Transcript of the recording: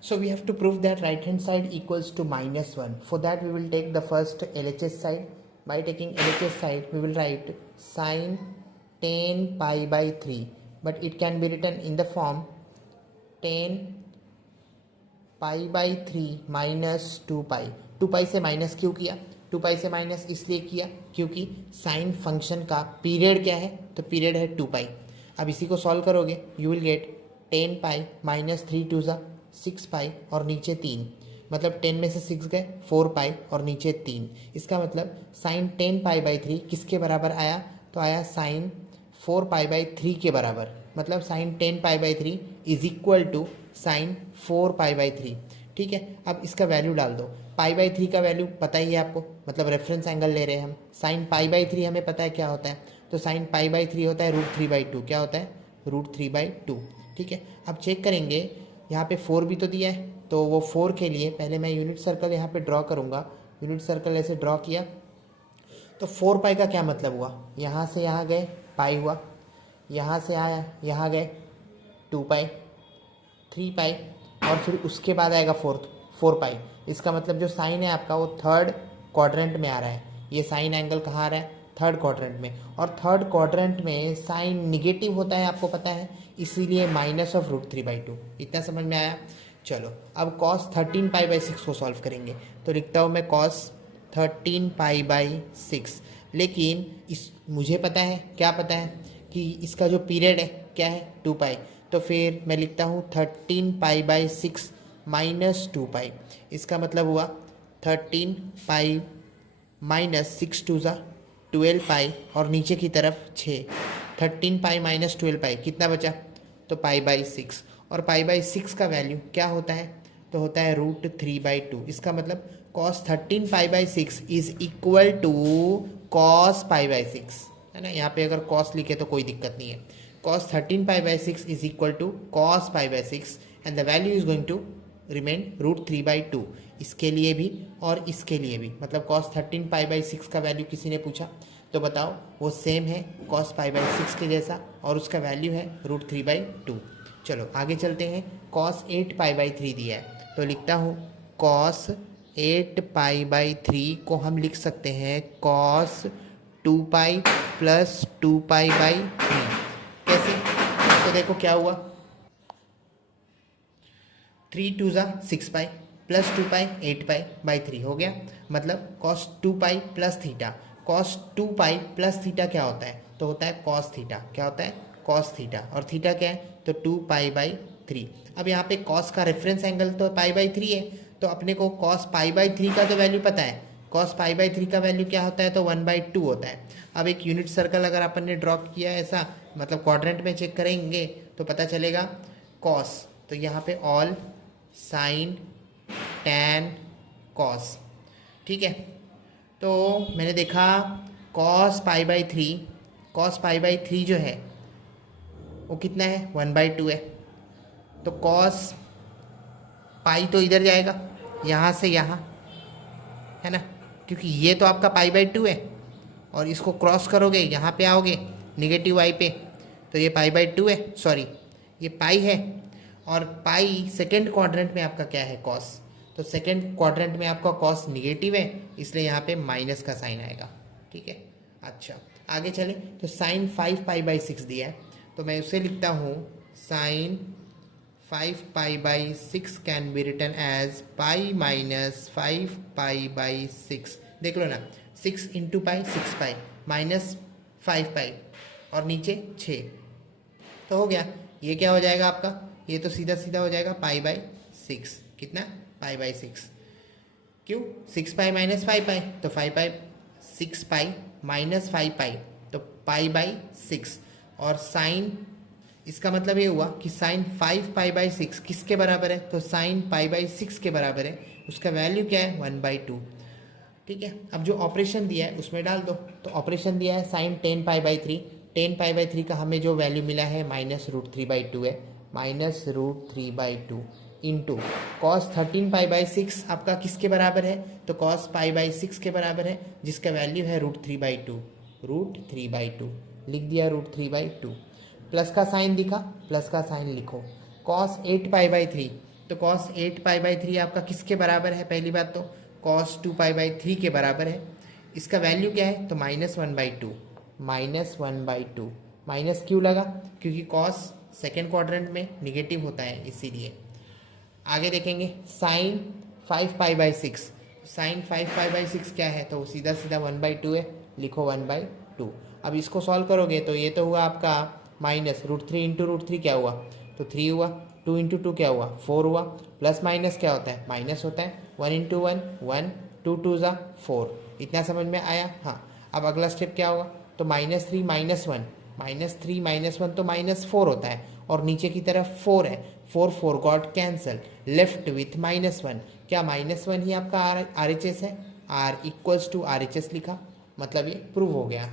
So we have to prove that right hand side equals to -1. For that we will take the first LHS side. By taking LHS side we will write sine 10 pi by 3, but it can be written in the form 10 pi by 3 minus 2 पाई। 2 पाई से minus क्यों किया? 2 पाई से minus इसलिए किया क्योंकि sine function का period क्या है? तो पीरियड है 2 पाई। अब इसी को सॉल्व करोगे you will get 10 pi minus 3 टू ज़ा 6 पाई और नीचे 3, मतलब 10 में से 6 गए 4 पाई और नीचे 3। इसका मतलब साइन 10 पाई बाई 3 किसके बराबर आया? तो आया साइन 4 पाई बाई 3 के बराबर। मतलब sine 10 pi by 3 is equal to sine 4 pi by 3। ठीक है, अब इसका वैल्यू डाल दो। पाई बाई 3 का वैल्यू पता ही है आपको, मतलब रेफरेंस एंगल ले रहे हैं हम। साइन पाई बाई 3 हमें पता है क्या होता है, तो साइन पाई बाई 3 होता है √3/2। क्या होता है? √3/2। ठीक है, अब चेक करेंगे, यहाँ पे 4 भी तो दिया है, तो वो 4 के लिए पहले मैं यूनिट सर्कल यहाँ पे ड्रॉ करूँगा। यूनिट सर्कल ऐसे ड्रॉ किया तो 4 पाई का क्या मतलब हुआ? यहाँ से यहाँ गए पाई हुआ, यहाँ से आया यहाँ गए 2 पाई, 3 पाई और फिर उसके बाद आएगा 4 पाई। इसका मतलब जो साइन है आपका वो थर्ड क्वाड्रेंट में आ रहा है। ये साइन एंगल कहाँ आ रहा है? थर्ड क्वाड्रेंट में। और थर्ड क्वाड्रेंट में साइन निगेटिव होता है, आपको पता है, इसीलिए -√3/2। इतना समझ में आया? चलो अब cos 13 पाई बाई 6 को सॉल्व करेंगे। तो लिखता हूँ मैं cos 13 पाई बाई 6। लेकिन इस मुझे पता है, क्या पता है कि इसका जो पीरियड है क्या है? 2 पाई। तो फिर मैं लिखता हूँ 13 पाई बाई 6 माइनस 2 पाई। इसका मतलब हुआ 13 पाई माइनस 6 टू ज़ा 12 पाई और नीचे की तरफ 6। 13 पाई माइनस 12 पाई कितना बचा? तो पाई बाई 6। और पाई बाई 6 का वैल्यू क्या होता है? तो होता है √3/2। इसका मतलब cos 13 pi by 6 is equal to cos pi by 6, है ना। यहाँ पे अगर cos लिखे तो कोई दिक्कत नहीं है। cos 13 pi by 6 is equal to cos pi by 6 and the value is going to remain √3/2। इसके लिए भी और इसके लिए भी, मतलब cos 13 पाई बाई 6 का वैल्यू किसी ने पूछा तो बताओ वो सेम है cos पाई बाई 6 के जैसा और उसका वैल्यू है √3/2। चलो आगे चलते हैं। cos 8 पाई बाई 3 दिया है तो लिखता हूँ cos 8 पाई बाई 3 को हम लिख सकते हैं cos 2 pi plus 2 pi by 3। कैसे? तो देखो क्या हुआ, 3 टू ज़ा 6 pi plus 2 pi 8 pi by 3 हो गया। मतलब cos 2 pi plus theta. cos 2 pi plus theta क्या होता है? तो होता है cos थीटा। क्या होता है? cos theta. और थीटा क्या है? तो 2 पाई बाई 3। अब यहाँ पे cos का रेफरेंस एंगल तो पाई बाई 3 है, तो अपने को cos पाई बाई 3 का तो वैल्यू पता है। cos पाई बाई 3 का वैल्यू क्या होता है? तो 1/2 होता है। अब एक यूनिट सर्कल अगर अपन ने ड्रॉ किया ऐसा, मतलब क्वाड्रेंट में चेक करेंगे तो पता चलेगा cos, तो यहाँ पे ऑल साइन टैन कॉस। ठीक है, तो मैंने देखा cos pi by 3, cos pi by 3 जो है वो कितना है? 1/2 है। तो cos पाई तो इधर जाएगा यहाँ से यहाँ, है ना, क्योंकि ये तो आपका पाई बाई 2 है और इसको क्रॉस करोगे यहाँ पे आओगे निगेटिव आई पे, तो ये पाई बाई 2 है, सॉरी ये पाई है। और पाई सेकेंड क्वाड्रेंट में आपका क्या है? cos। तो सेकेंड क्वाड्रेंट में आपका cos निगेटिव है, इसलिए यहाँ पे माइनस का साइन आएगा। ठीक है, अच्छा आगे चले तो साइन 5 पाई बाई 6 दिया है तो मैं उसे लिखता हूँ sine 5 pi by 6 can be written as pi minus 5 pi by 6। देख लो ना, 6 इंटू पाई 6 पाई माइनस 5 पाई और नीचे 6, तो हो गया। ये क्या हो जाएगा आपका? ये तो सीधा सीधा हो जाएगा पाई बाई 6। कितना? पाई बाई 6। क्यों? 6 पाई माइनस 5 पाई, तो 5 पाई 6 पाई माइनस 5 पाई, तो पाई बाई 6। और साइन, इसका मतलब ये हुआ कि साइन 5 पाई बाई 6 किसके बराबर है? तो साइन पाई बाई 6 के बराबर है। उसका वैल्यू क्या है? 1/2। ठीक है, अब जो ऑपरेशन दिया है उसमें डाल दो। तो ऑपरेशन दिया है sine 10 pi by 3। 10 pi by 3 का हमें जो वैल्यू मिला है -√3/2 है, -√3/2 इंटू cos 13 पाई बाई 6 आपका किसके बराबर है? तो cos पाई बाई 6 के बराबर है, जिसका वैल्यू है √3/2। √3/2 लिख दिया, √3/2। प्लस का साइन दिखा, प्लस का साइन लिखो। cos 8 पाई बाई 3, तो cos 8 पाई/3 आपका किसके बराबर है? पहली बात तो cos 2 पाई/3 के बराबर है। इसका वैल्यू क्या है? तो -1/2, -1/2। माइनस क्यों लगा? क्योंकि cos सेकेंड क्वाड्रेंट में निगेटिव होता है, इसीलिए। आगे देखेंगे sin 5 पाई/6। sin 5 पाई/6 क्या है? तो सीधा सीधा 1/2 है, लिखो 1/2। अब इसको सॉल्व करोगे तो ये तो हुआ आपका -√3 इंटू √3 क्या हुआ? तो 3 हुआ। 2 इंटू 2 क्या हुआ? 4 हुआ। प्लस माइनस क्या होता है? माइनस होता है। 1 इंटू 1 1, 2 2 ज़ा 4। इतना समझ में आया? हाँ। अब अगला स्टेप क्या होगा? तो -3 -1, -3 -1 तो -4 होता है, और नीचे की तरफ 4 है। 4 गॉट कैंसल, लेफ्ट विथ -1। क्या -1 ही आपका RHS है? R इक्वल्स टू RHS लिखा, मतलब ये प्रूव हो गया।